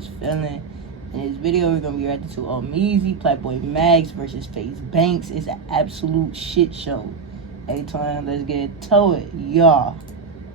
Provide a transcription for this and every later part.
is feeling. In this video, we're going to be reacting to ohmeezzy, PlaqueBoyMax versus FaZe Banks. It's an absolute shit show. Hey, twin, let's get to it, y'all.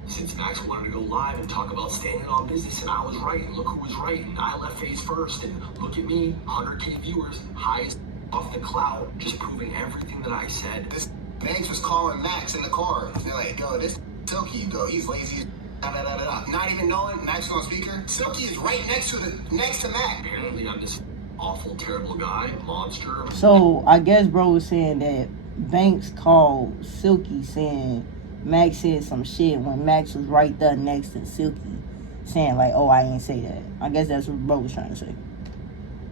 Since Max wanted to go live and talk about standing on business, and I was right, and look who was right, and I left FaZe first, and look at me, 100K viewers, highest off the cloud, just proving everything that I said. This Banks was calling Max in the car. They're like, yo, this Silky, though, he's lazy. Not even knowing Max on speaker. Silky is right next to Max. Apparently, I'm this awful, terrible guy, monster. So I guess bro was saying that Banks called Silky saying Max said some shit when Max was right there next to Silky, saying like, "Oh, I ain't say that." I guess that's what bro was trying to say.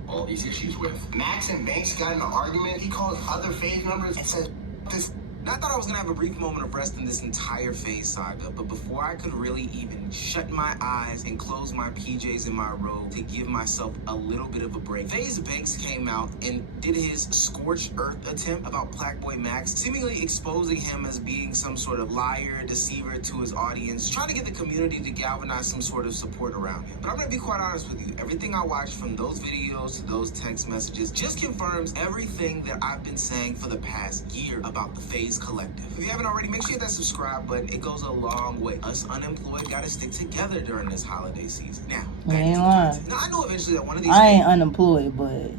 All these issues with Max and Banks got in an argument. He calls other FaZe members and says, "This." I thought I was gonna have a brief moment of rest in this entire FaZe saga, but before I could really even shut my eyes and close my PJs in my robe to give myself a little bit of a break, FaZe Banks came out and did his scorched earth attempt about PlaqueBoyMax, seemingly exposing him as being some sort of liar, deceiver to his audience, trying to get the community to galvanize some sort of support around him. But I'm gonna be quite honest with you, everything I watched from those videos to those text messages just confirms everything that I've been saying for the past year about the FaZe Collective. If you haven't already, make sure you hit that subscribe button. It goes a long way. Us unemployed gotta stick together during this holiday season. Now, ain't lying. Now I know eventually that one of these I ain't unemployed, but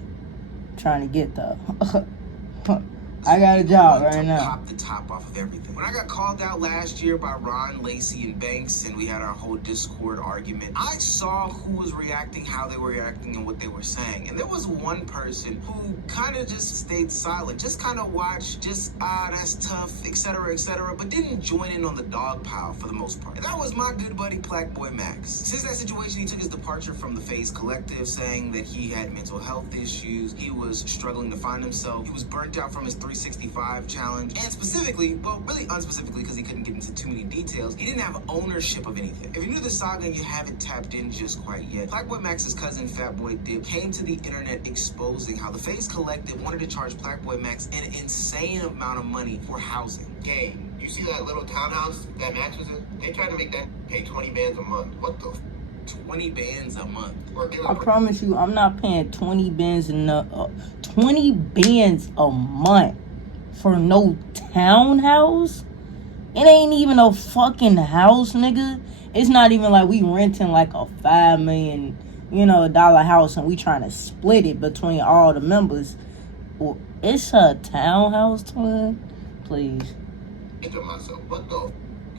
trying to get the I got a job right now. Pop the top off of everything. When I got called out last year by Ron, Lacey, and Banks, and we had our whole Discord argument, I saw who was reacting, how they were reacting, and what they were saying. And there was one person who kind of just stayed silent, just kind of watched, just, that's tough, etc., but didn't join in on the dog pile for the most part. And that was my good buddy, PlaqueBoyMax. Since that situation, he took his departure from the FaZe Collective, saying that he had mental health issues, he was struggling to find himself, he was burnt out from his 365 challenge, and specifically, well, really unspecifically because he couldn't get into too many details, he didn't have ownership of anything. If you're new to the saga and you haven't tapped in just quite yet, PlaqueBoyMax's cousin FatBoy Dip came to the internet exposing how the FaZe Collective wanted to charge PlaqueBoyMax an insane amount of money for housing. Hey, you see that little townhouse that Max was in? They tried to make that pay 20 bands a month. What the 20 bands a month. I promise you, I'm not paying 20 bands enough. 20 bands a month for no townhouse? It ain't even a fucking house, nigga. It's not even like we renting like a $5 million, dollar house and we trying to split it between all the members. Well, it's a townhouse, twin. Please. Myself. What the?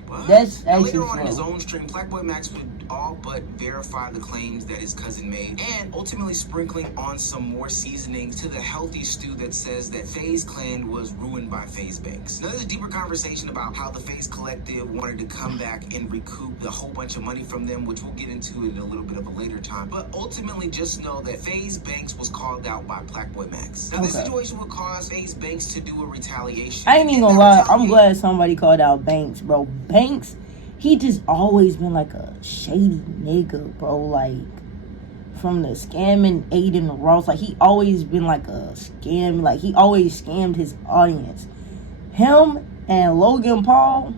What? That's now, actually later on in his own stream, PlaqueBoyMax would all but verify the claims that his cousin made, and ultimately sprinkling on some more seasonings to the healthy stew that says that FaZe Clan was ruined by FaZe Banks. Now, there's a deeper conversation about how the FaZe Collective wanted to come back and recoup a whole bunch of money from them, which we'll get into in a little bit of a later time. But ultimately, just know that FaZe Banks was called out by PlaqueBoyMax. Now, this situation would cause FaZe Banks to do a retaliation. I ain't even gonna lie, I'm glad somebody called out Banks, bro. Banks, he just always been like a shady nigga, bro. Like, from the scamming Aiden Ross, like, he always been like a scam. Like, he always scammed his audience. Him and Logan Paul,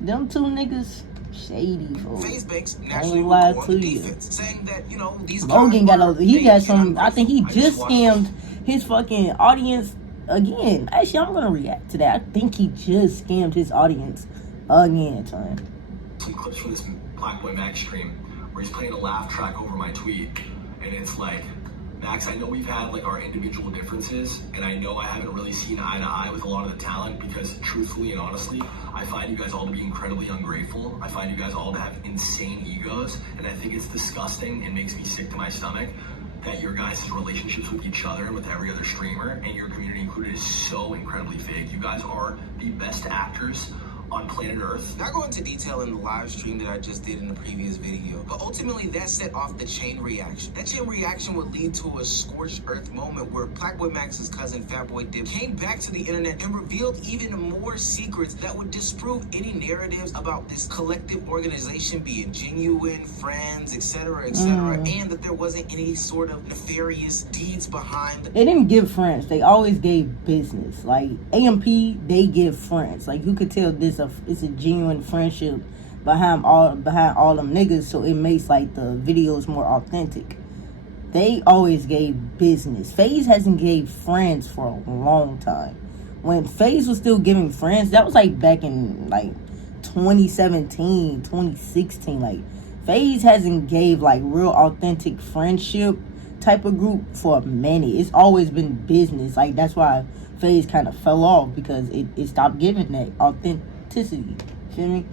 them two niggas, shady, bro. FaZe Banks naturally would go on the defense, saying that, these Logan got some, I think he just scammed his fucking audience again. Actually, I'm gonna react to that. I think he just scammed his audience again, time. Some clips from this PlaqueBoyMax stream where he's playing a laugh track over my tweet, and it's like, Max, I know we've had like our individual differences, and I know I haven't really seen eye to eye with a lot of the talent because truthfully and honestly, I find you guys all to be incredibly ungrateful. I find you guys all to have insane egos, and I think it's disgusting and makes me sick to my stomach that your guys' relationships with each other and with every other streamer, and your community included, is so incredibly fake. You guys are the best actors on planet Earth. Not going into detail in the live stream that I just did in the previous video, but ultimately that set off the chain reaction. That chain reaction would lead to a scorched earth moment where PlaqueBoyMax's cousin FatBoy Dip came back to the internet and revealed even more secrets that would disprove any narratives about this collective organization being genuine, friends, etc., and that there wasn't any sort of nefarious deeds behind the— They didn't give friends. They always gave business. Like AMP, they give friends. Like you could tell it's a genuine friendship behind all them niggas, so it makes like the videos more authentic. they always gave business. FaZe hasn't gave friends for a long time. When FaZe was still giving friends, that was like back in like 2017, 2016. Like FaZe hasn't gave like real authentic friendship type of group for a minute. It's always been business. Like that's why FaZe kind of fell off, because it stopped giving that authenticity. Feel me?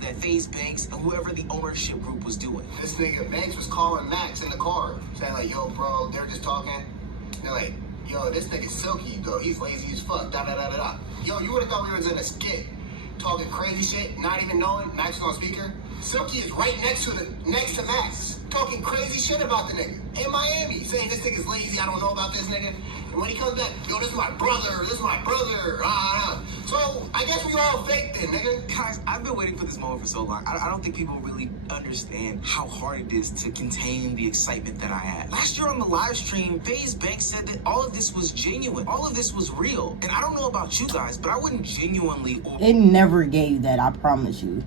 That FaZe Banks and whoever the ownership group was doing. This nigga Banks was calling Max in the car, saying like, yo, bro, they're just talking. They're like, yo, this nigga Silky, though, he's lazy as fuck, da-da-da-da-da. Yo, you would've thought we was in a skit, talking crazy shit, not even knowing Max was on speaker. Silky is right next to Max, talking crazy shit about the nigga in Miami, saying this nigga's lazy, I don't know about this nigga. And when he comes back, yo, this is my brother, So, I guess we all fake then, nigga. Guys, I've been waiting for this moment for so long. I don't think people really understand how hard it is to contain the excitement that I had. Last year on the live stream, FaZe Banks said that all of this was genuine. All of this was real. And I don't know about you guys, but I wouldn't genuinely or It never gave that, I promise you.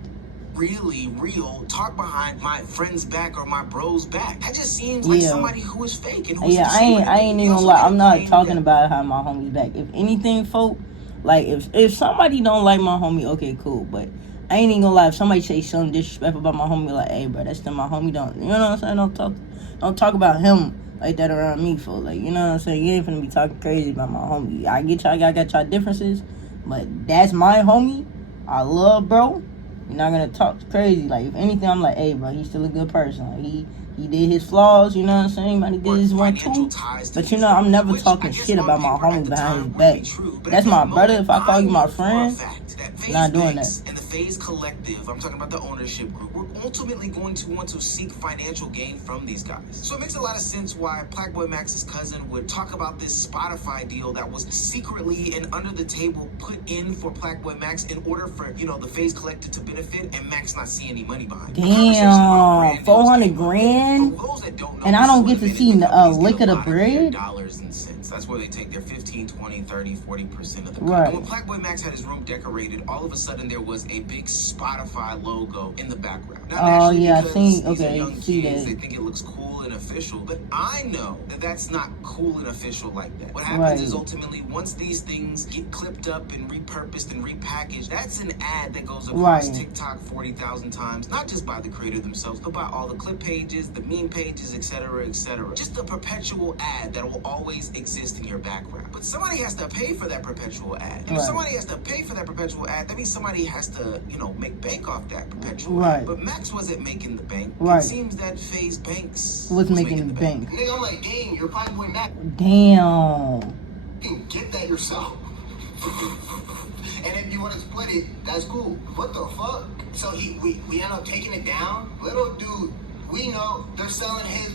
really real talk behind my friend's back or my bro's back. That just seems like somebody who is fake and who's I ain't even gonna lie. I'm not talking about how my homie's back. If anything, folk, like if somebody don't like my homie, okay, cool. But I ain't even gonna lie. If somebody say something disrespectful about my homie, like, hey, bro, that's still my homie. Don't, you know what I'm saying? Don't talk about him like that around me, folk. Like, you know what I'm saying? You ain't finna be talking crazy about my homie. I get y'all, I got y'all differences, but that's my homie. I love, bro. You're not gonna talk crazy. Like, if anything, I'm like, hey, bro, he's still a good person. Like, he did his flaws, you know what I'm saying? But he did his one too. But you know, I'm never talking shit about my homie behind his back. That's my brother. If I call you my friend, I'm not doing that. And the FaZe collective, I'm talking about the ownership group, we're ultimately going to want to seek financial gain from these guys. So it makes a lot of sense why PlaqueBoyMax's cousin would talk about this Spotify deal that was secretly and under the table put in for PlaqueBoyMax in order for, you know, the FaZe collective to benefit and Max not see any money behind it. Damn, 400 grand? And I don't get to see the lick of the bread? Dollars and cents. That's where they take their 15, 20, 30, 40% of the cut. Right. And when PlaqueBoyMax had his room decorated, all of a sudden there was a big Spotify logo in the background. Oh yeah, I seen. These are Okay, young see kids, that. they think it looks cool and official, but I know that that's not cool and official like that. What happens is ultimately once these things get clipped up and repurposed and repackaged, that's an ad that goes across TikTok 40,000 times, not just by the creator themselves, but by all the clip pages, the meme pages, etc., etc. Just a perpetual ad that will always exist in your background. But somebody has to pay for that perpetual ad. And if somebody has to pay for that perpetual ad, that means somebody has to, you know, make bank off that perpetual ad. But Max wasn't making the bank. It seems that FaZe Banks was making the bank. Nigga, I'm like, dang, you're PlaqueBoyMax. Damn. You can get that yourself. And if you want to split it, that's cool. What the fuck? So we end up taking it down. Little dude, we know they're selling his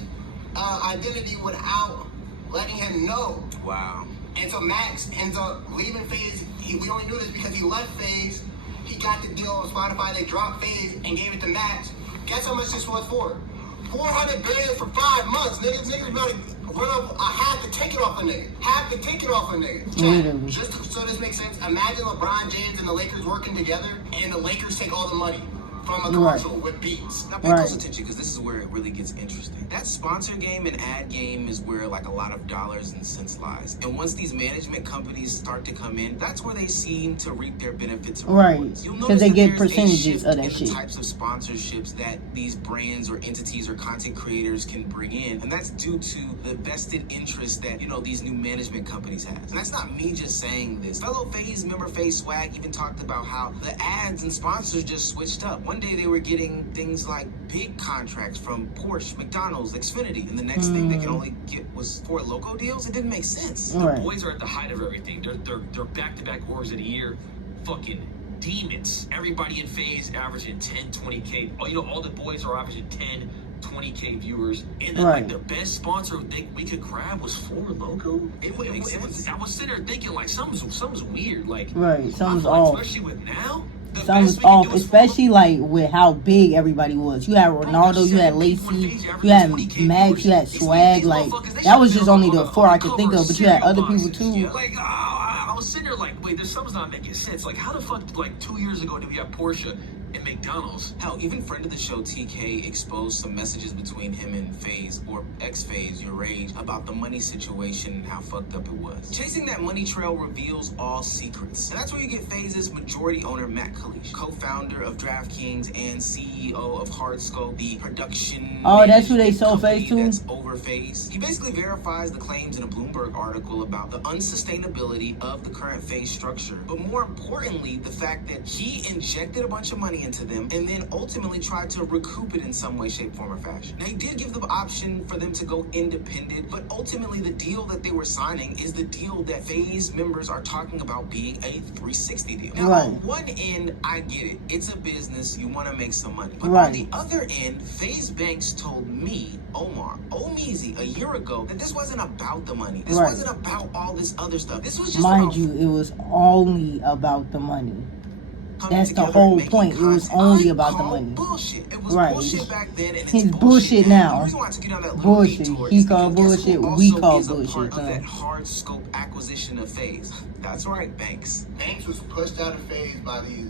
identity without letting him know. Wow. And so Max ends up leaving FaZe. We only knew this because he left FaZe. He got the deal on Spotify. They dropped FaZe and gave it to Max. Guess how much this was for? 400 grand for 5 months. Niggas about to run up half the ticket off a nigga. Half the ticket off a nigga. Just so this makes sense, imagine LeBron James and the Lakers working together, and the Lakers take all the money from a commercial with beats. Now pay close attention, because this is where it really gets interesting. That sponsor game and ad game is where like a lot of dollars and cents lies. And once these management companies start to come in, that's where they seem to reap their benefits. Because they get percentages of that shit. The types of sponsorships that these brands or entities or content creators can bring in, and that's due to the vested interest that, you know, these new management companies have. And that's not me just saying this. Fellow FaZe member FaZe Swag even talked about how the ads and sponsors just switched up. One day they were getting things like big contracts from Porsche, McDonald's, Xfinity, and the next thing they could only get was 4 logo deals. It didn't make sense. The boys are at the height of everything. They're back-to-back orders of the year. Fucking demons. Everybody in FaZe averaging 10, 20K. Oh, you know, all the boys are averaging 10, 20K viewers. And then like the best sponsor we could grab was 4 logo. I was sitting there thinking like something's weird. Like something's off. Especially with now. Something's off, especially like with how big everybody was. You had Ronaldo, you had Lacey, you had Max, you had Swag. Like that was just only the 4 I could think of, but you had other people too. Like I was sitting there like, wait, there's something's not making sense. Like how the fuck, like 2 years ago did we have Porsche and McDonald's. Hell, even friend of the show TK exposed some messages between him and FaZe, or ex-FaZe, Your Rage, about the money situation and how fucked up it was. Chasing that money trail reveals all secrets. And that's where you get FaZe's majority owner, Matt Kalish, co-founder of DraftKings and CEO of Hardscope, the production. Oh, that's who they sold FaZe to? That's over FaZe. He basically verifies the claims in a Bloomberg article about the unsustainability of the current FaZe structure. But more importantly, the fact that he injected a bunch of money into them and then ultimately tried to recoup it in some way, shape, form, or fashion. Now, he did give the option for them to go independent, but ultimately the deal that they were signing is the deal that FaZe members are talking about being a 360 deal. Now, right. On one end, I get it. It's a business. You want to make some money. But right. On the other end, FaZe Banks told me, Omar, ohmeezzy, a year ago, that this wasn't about the money. This right. wasn't about all this other stuff. This was just Mind you, it was only about the money. That's the whole point. It was only about the money. Bullshit. It was right. bullshit back then, and it's bullshit now. The reason why I took you down that bullshit. He called bullshit. We call bullshit. Part of that hard scope acquisition of FaZe. That's right, Banks. Banks was pushed out of FaZe by the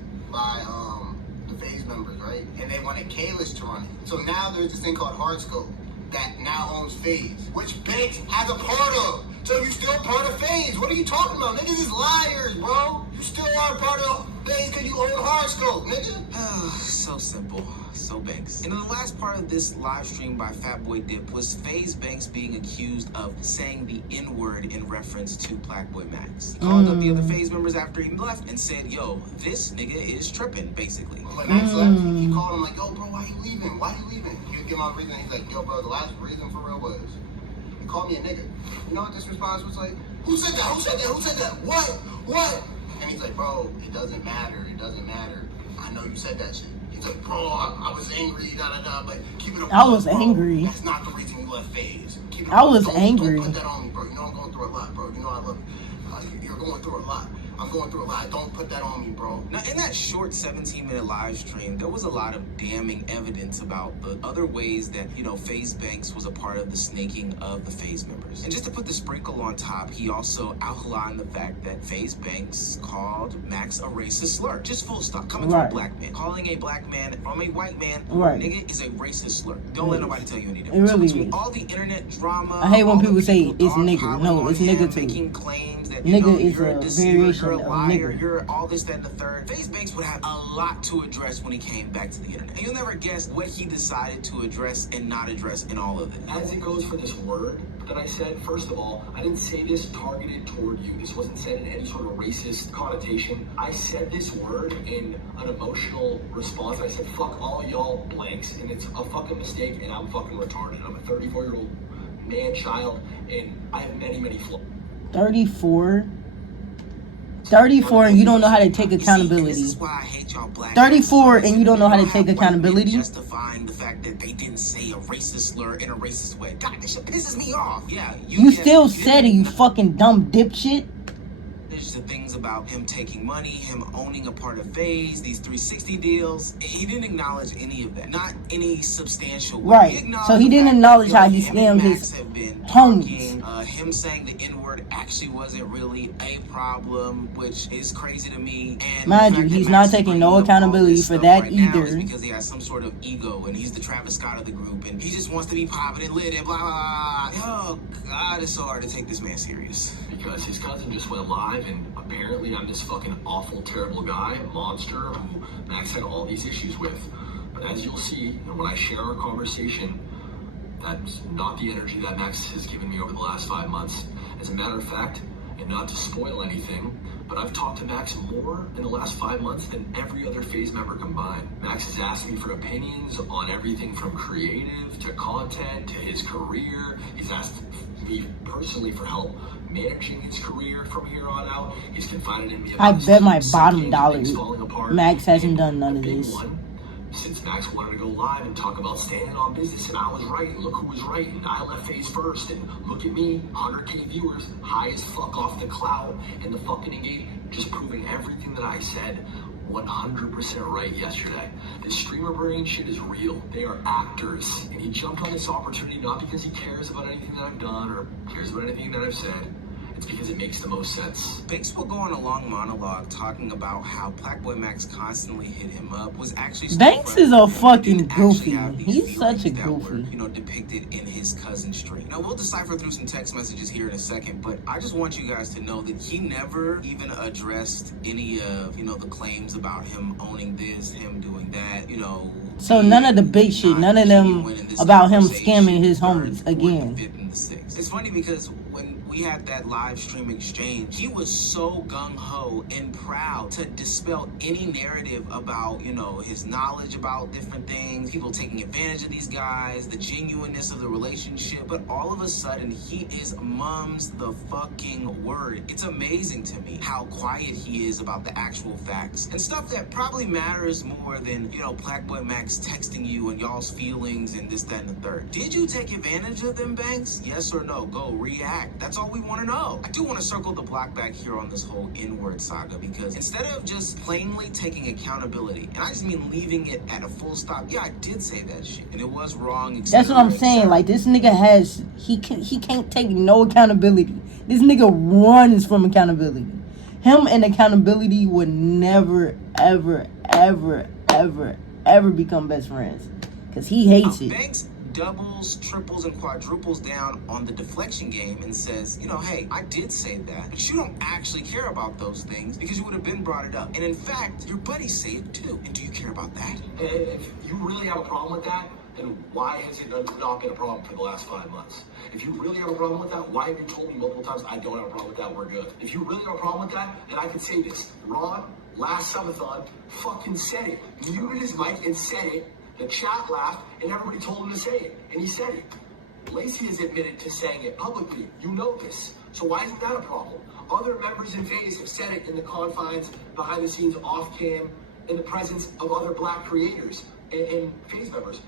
FaZe members, right? And they wanted Kalish to run it. So now there's this thing called Hardscope that now owns FaZe, which Banks has a part of. So you still part of FaZe. What are you talking about? Niggas is liars, bro. You still are part of FaZe because you own Hardscope, nigga. So simple. So Banks. And in the last part of this live stream by Fatboy Dip was FaZe Banks being accused of saying the N-word in reference to PlaqueBoyMax. He called up the other FaZe members after he left and said, yo, this nigga is tripping, basically. When Max left, he called him like, yo, bro, why you leaving? Why you leaving? He would give him a reason. He's like, yo, bro, the last reason for real was he called me a nigga. You know what this response was like? Who said that? Who said that? Who said that? What? And he's like, bro, it doesn't matter. It doesn't matter. I know you said that shit. He's like, bro, I was angry, but keep it up. I was angry. That's not the reason you left FaZe. I was angry. Don't put that on me, bro. You know I'm going through a lot, bro. You know I love you. You're going through a lot. I'm going through a lot. Don't put that on me, bro. Now, in that short 17-minute live stream, there was a lot of damning evidence about the other ways that, FaZe Banks was a part of the snaking of the FaZe members. And just to put the sprinkle on top, he also outlined the fact that FaZe Banks called Max a racist slur. Just full stop. Coming from a black man. Calling a black man from a white man, nigga, is a racist slur. Don't let nobody tell you any different. It really so is. All the internet drama. I hate when people say it's nigga. No, it's nigga too. Making claims that, nigga is you're a deceiver, variation you're a of liar, nigga. You're all this, that, and the third. FaZe Banks would have a lot to address when he came back to the internet. And you'll never guess what he decided to address and not address in all of it. As it goes for this word that I said, first of all, I didn't say this targeted toward you. This wasn't said in any sort of racist connotation. I said this word in an emotional response. I said, fuck all y'all blanks, and it's a fucking mistake, and I'm fucking retarded. I'm a 34-year-old man-child, and I have many, many flaws. 34 and you don't know how to take accountability. This is why I hate y'all black 34 and you don't know how to take accountability. Justifying the fact that they didn't say a racist slur in a racist way. God, this shit pisses me off. Yeah, you still said it, you fucking dumb dipshit. There's the things about him taking money, him owning a part of FaZe, these 360 deals. He didn't acknowledge any of that. Not any substantial way. Right. So he didn't acknowledge how he scammed his homies. Him saying the N-word actually wasn't really a problem, which is crazy to me. And mind you, he's not taking no accountability for that either. Because he has some sort of ego, and he's the Travis Scott of the group, and he just wants to be popping and lit and blah, blah, blah. Oh, God, it's so hard to take this man serious. Because his cousin just went live, and apparently I'm this fucking awful, terrible guy, a monster who Max had all these issues with. But as you'll see, and when I share our conversation, that's not the energy that Max has given me over the last 5 months. As a matter of fact, and not to spoil anything, but I've talked to Max more in the last 5 months than every other FaZe member combined. Max has asked me for opinions on everything from creative to content to his career. He's asked me personally for help managing his career from here on out. He's confided in me about I bet my bottom dollar apart. Max hasn't done none of this. Since Max wanted to go live and talk about standing on business, and I was right, and look who was right, and I left FaZe first, and look at me, 100K viewers, high as fuck off the cloud, and the fucking engagement, just proving everything that I said 100% right yesterday. This streamer brain shit is real. They are actors, and he jumped on this opportunity not because he cares about anything that I've done or cares about anything that I've said. It's because it makes the most sense. Banks will go on a long monologue talking about how PlaqueBoyMax constantly hit him up, was actually Banks is a fucking goofy. have these He's such a feelings that were, goofy. you know, depicted in his cousin's stream. Now we'll decipher through some text messages here in a second, but I just want you guys to know that he never even addressed any of, you know, the claims about him owning this, him doing that, you know. So none of the big shit, none of them about him scamming his homies again. It's funny because when we had that live stream exchange, he was so gung-ho and proud to dispel any narrative about, you know, his knowledge about different things, people taking advantage of these guys, the genuineness of the relationship. But all of a sudden, he is mum's the fucking word. It's amazing to me how quiet he is about the actual facts and stuff that probably matters more than, you know, PlaqueBoyMax texting you and y'all's feelings and this, that, and the third. Did you take advantage of them, Banks? Yes or no? Go react. That's all we want to know. I do want to circle the block back here on this whole N-word saga, because instead of just plainly taking accountability, and I just mean leaving it at a full stop, yeah, I did say that shit and it was wrong. That's what I'm saying. Like, this nigga has, he can't take no accountability. This nigga runs from accountability. Him and accountability would never, ever, ever, ever, ever become best friends, because he hates it. Banks doubles, triples, and quadruples down on the deflection game and says, you know, hey, I did say that, but you don't actually care about those things because you would have been brought it up. And in fact, your buddies say it too. And do you care about that? If you really have a problem with that, then why has it not been a problem for the last 5 months? If you really have a problem with that, why have you told me multiple times I don't have a problem with that, we're good? If you really have a problem with that, then I could say this. Ron, last subathon, fucking said it. Muted his mic and said it. The chat laughed, and everybody told him to say it, and he said it. Lacey has admitted to saying it publicly. You know this. So why isn't that a problem? Other members in FaZe have said it in the confines, behind the scenes, off cam, in the presence of other black creators and FaZe members.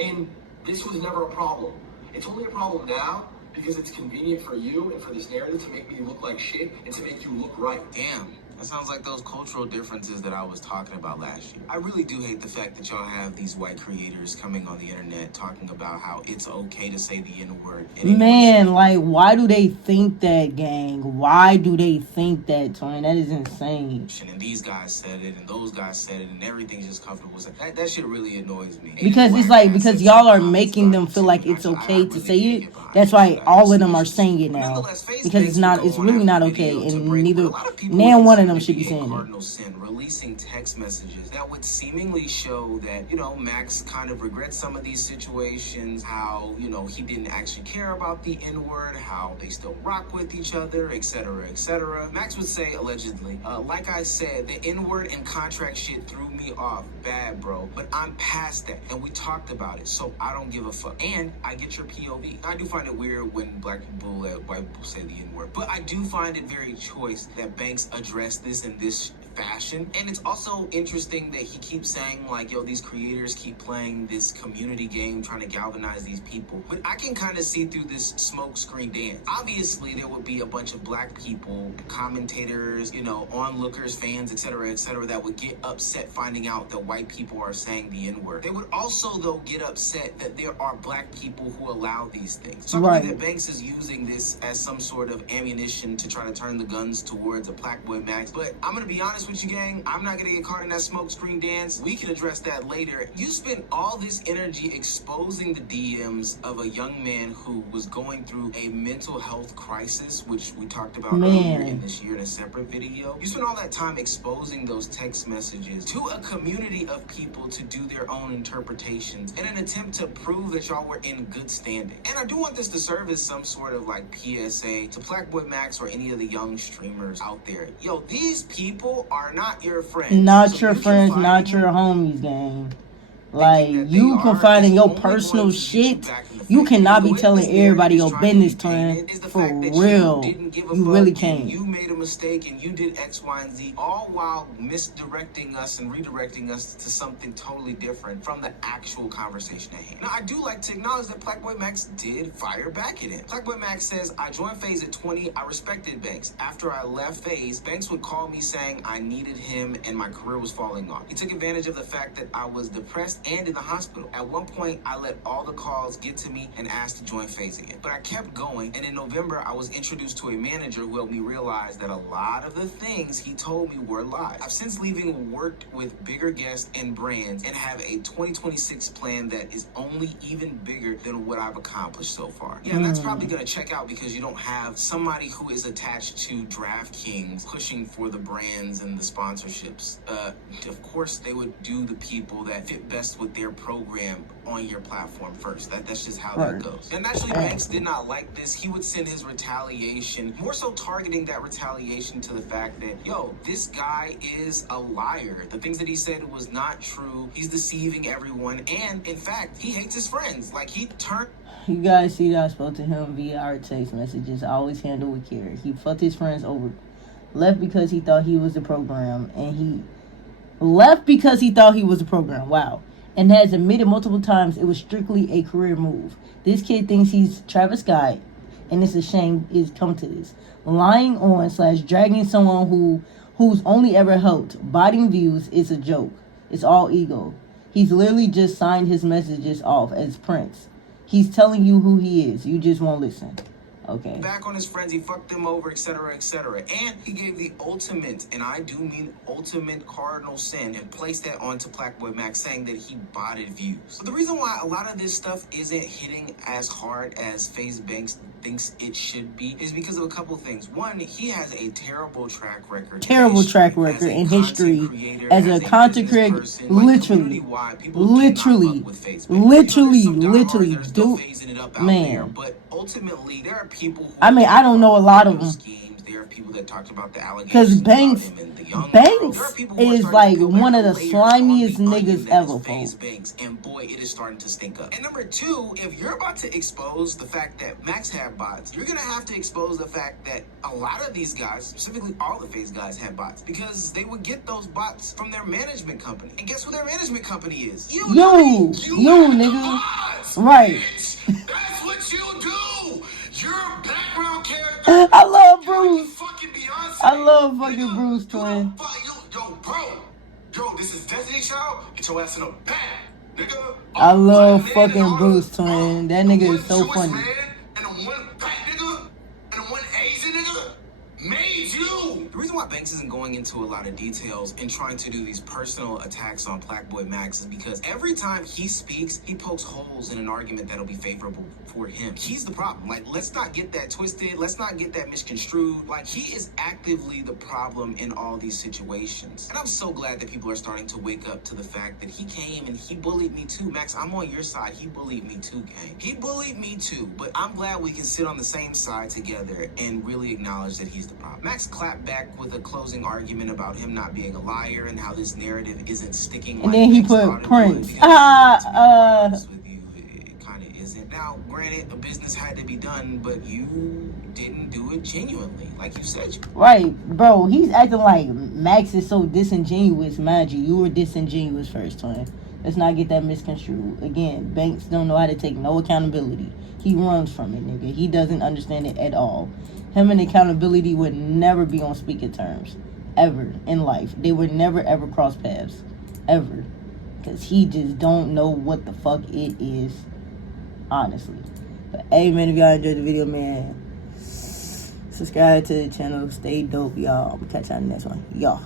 And this was never a problem. It's only a problem now because it's convenient for you and for this narrative to make me look like shit and to make you look right. Damn. That sounds like those cultural differences that I was talking about last year. I really do hate the fact that y'all have these white creators coming on the internet talking about how it's okay to say the N-word. Man, like, why do they think that, gang? Why do they think that, Tony? That is insane. And these guys said it, and those guys said it, and everything's just comfortable. That shit really annoys me. Because it's like, because y'all are making them feel like it's okay to say it. That's why all of them are saying it now. Because it's really not okay, and neither one of them should be saying it. Sin, releasing text messages that would seemingly show that, you know, Max kind of regrets some of these situations, how, you know, he didn't actually care about the N-word, how they still rock with each other, etc., etc. Max would say, allegedly, like I said, the N-word and contract shit threw me off bad, bro, but I'm past that, and we talked about it, so I don't give a fuck, and I get your POV. I do find it weird when black people let white people say the N-word, but I do find it very choice that Banks addressed this in this fashion. And it's also interesting that he keeps saying, like, yo, these creators keep playing this community game trying to galvanize these people, but I can kind of see through this smoke screen dance. Obviously there would be a bunch of black people, commentators, you know, onlookers, fans, etc., that would get upset finding out that white people are saying the N-word. They would also, though, get upset that there are black people who allow these things. So I believe that Banks is using this as some sort of ammunition to try to turn the guns towards a PlaqueBoyMax. But I'm gonna be honest with you, gang, I'm not gonna get caught in that smoke screen dance. We can address that later. You spent all this energy exposing the DMs of a young man who was going through a mental health crisis, which we talked about earlier in this year in a separate video. You spent all that time exposing those text messages to a community of people to do their own interpretations in an attempt to prove that y'all were in good standing. And I do want this to serve as some sort of like PSA to PlaqueBoyMax or any of the young streamers out there. Yo, these people are not your friends. Not your friends, not your homies, gang. Like, you confiding your personal shit, you cannot be telling everybody your business, twin. For real. You really can't. You made a mistake and you did X, Y, and Z, all while misdirecting us and redirecting us to something totally different from the actual conversation at hand. Now, I do like to acknowledge that PlaqueBoyMax did fire back at him. PlaqueBoyMax says, I joined FaZe at 20. I respected Banks. After I left FaZe, Banks would call me saying I needed him and my career was falling off. He took advantage of the fact that I was depressed and in the hospital. At one point, I let all the calls get to me me and asked to join FaZe again. But I kept going, and in November, I was introduced to a manager who helped me realize that a lot of the things he told me were lies. I've since leaving worked with bigger guests and brands and have a 2026 plan that is only even bigger than what I've accomplished so far. Yeah, and that's probably gonna check out because you don't have somebody who is attached to DraftKings pushing for the brands and the sponsorships. Of course, they would do the people that fit best with their program on your platform first. That's just how that goes. And naturally, Banks did not like this. He would send his retaliation, more so targeting that retaliation to the fact that, yo, this guy is a liar. The things that he said was not true. He's deceiving everyone. And in fact, he hates his friends. Like, he turned... You guys see that I spoke to him via our text messages. I always handle with care. He fucked his friends over. Left because he thought he was the program. And he left because he thought he was the program. Wow. And has admitted multiple times it was strictly a career move. This kid thinks he's Travis Scott. And it's a shame it's come to this. Lying on / dragging someone who's only ever helped. Botting views is a joke. It's all ego. He's literally just signed his messages off as Prince. He's telling you who he is. You just won't listen. Okay. Back on his friends, he fucked them over, etc., etc. And he gave the ultimate, and I do mean ultimate cardinal sin, and placed that onto PlaqueBoyMax, saying that he botted views. But the reason why a lot of this stuff isn't hitting as hard as FaZe Banks thinks it should be is because of a couple things. One, he has a terrible track record. Terrible track record in history as a content creator. Literally, man. But ultimately, there are people who, I mean, I don't know a lot of them. There are people that talked about the allegations. Because Banks is like one of the slimiest niggas ever, folks. And boy, it is starting to stink up. And number two, if you're about to expose the fact that Max had bots, you're gonna have to expose the fact that a lot of these guys, specifically all the FaZe guys, had bots because they would get those bots from their management company. And guess who their management company is? You, nigga. Right. That's what you do. You're a background character. I love Bruce. Fucking Beyonce. I love fucking Bruce, twin. Yo, bro. Yo, this is Destiny Child. Get your ass in a bag, nigga. I love fucking Bruce, twin. That nigga is so funny. And the one black nigga and the one Asian nigga made you. The reason why Banks isn't going into a lot of details and trying to do these personal attacks on PlaqueBoyMax is because every time he speaks, he pokes holes in an argument that'll be favorable for him. He's the problem. Like, let's not get that twisted. Let's not get that misconstrued. Like, he is actively the problem in all these situations. And I'm so glad that people are starting to wake up to the fact that he came and he bullied me too. Max, I'm on your side. He bullied me too, gang. He bullied me too. But I'm glad we can sit on the same side together and really acknowledge that he's the problem. Max clapped back with a closing argument about him not being a liar and how this narrative isn't sticking. And then he put Prince. Now, granted, a business had to be done, but you didn't do it genuinely, like you said. Right, bro. He's acting like Max is so disingenuous. Mind you were disingenuous first, twin. Let's not get that misconstrued. Again, Banks don't know how to take no accountability. He runs from it, nigga. He doesn't understand it at all. Him and accountability would never be on speaking terms. Ever in life. They would never, ever cross paths. Ever. Because he just don't know what the fuck it is. Honestly. But hey, man, if y'all enjoyed the video, man, subscribe to the channel. Stay dope, y'all. I'm gonna catch y'all in the next one. Y'all.